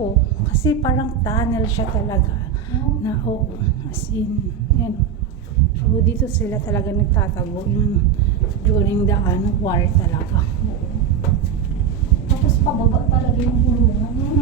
Oo, kasi parang tunnel siya talaga. Na oo, as in, yan. So dito sila talaga nagtatago yung during the war talaga. Tapos pababa talaga yung kulungan.